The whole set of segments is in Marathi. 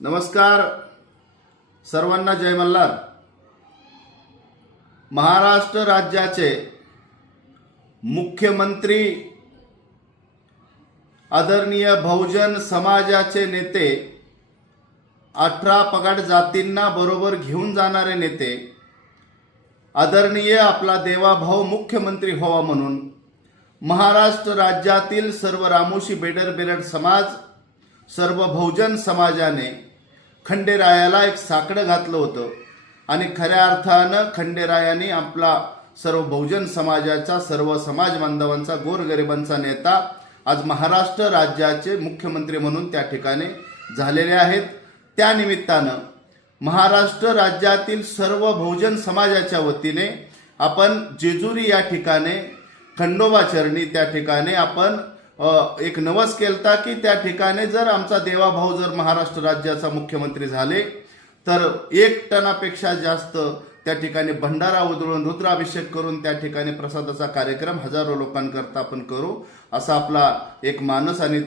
नमस्कार. सर्वांना जय मल्हार. महाराष्ट्र राज्याचे मुख्यमंत्री आदरणीय बहुजन समाजाचे नेते अठरा पगड जातींना बरोबर घेऊन जाणारे नेते आदरणीय आपला देवाभाऊ मुख्यमंत्री व्हावा म्हणून महाराष्ट्र राज्यातील सर्व रामोशी बेडर बेरड समाज सर्व बहुजन समाजाने खंडेरायाला एक साकडं घातलं होतं. आणि खऱ्या अर्थानं खंडेरायाने आपला सर्व बहुजन समाजाचा सर्व समाज बांधवांचा गोरगरिबांचा नेता आज महाराष्ट्र राज्याचे मुख्यमंत्री म्हणून त्या ठिकाणी झालेले आहेत. त्यानिमित्तानं महाराष्ट्र राज्यातील सर्व बहुजन समाजाच्या वतीने आपण जेजुरी या ठिकाणी खंडोबाचरणी त्या ठिकाणी आपण एक नवस केलता की त्या ठिकाणी जर आमचा देवाभाऊ जर महाराष्ट्र राज्याचा मुख्यमंत्री झाले तर एक टनापेक्षा जास्त त्या ठिकाणी भंडारा उधळून रुद्राभिषेक करून त्या ठिकाणी प्रसादाचा कार्यक्रम हजारो लोकांकरता आपण करू असा आपला एक मानस आणि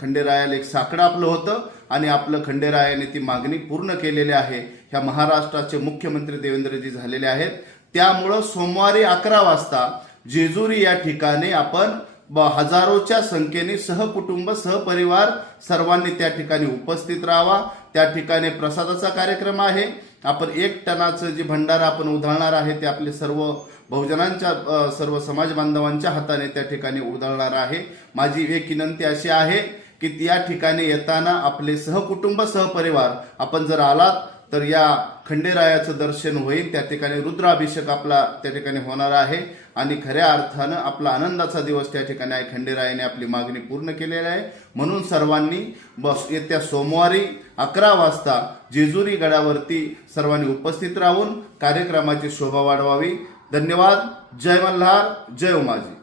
खंडेरायाला एक साकडं आपलं होतं आणि आपलं खंडेरायाने ती मागणी पूर्ण केलेली आहे. ह्या महाराष्ट्राचे मुख्यमंत्री देवेंद्रजी झालेले आहेत. त्यामुळं सोमवारी अकरा वाजता जेजुरी या ठिकाणी आपण हजारोच्या संख्येने सहकुटुंब सहपरिवार सर्वांनी त्या ठिकाणी उपस्थित राहावा. त्या ठिकाणी प्रसादाचा कार्यक्रम आहे. आपण एक टनाचं जे भंडारा आपण उधळणार आहे ते आपले सर्व बहुजनांच्या सर्व समाज बांधवांच्या हाताने त्या ठिकाणी उधळणार आहे. माझी एक विनंती अशी आहे की या ठिकाणी येताना आपले सहकुटुंब सहपरिवार आपण जर आलात तर या खंडेरायाचं दर्शन होईल त्या ठिकाणी रुद्राभिषेक आपला त्या ठिकाणी होणार आहे. आणि खऱ्या अर्थानं आपला आनंदाचा दिवस त्या ठिकाणी आहे. खंडेरायाने आपली मागणी पूर्ण केलेली आहे. म्हणून सर्वांनी बस येत्या सोमवारी अकरा वाजता जेजुरी गडावरती सर्वांनी उपस्थित राहून कार्यक्रमाची शोभा वाढवावी. धन्यवाद. जय मल्हार. जय उमाजी.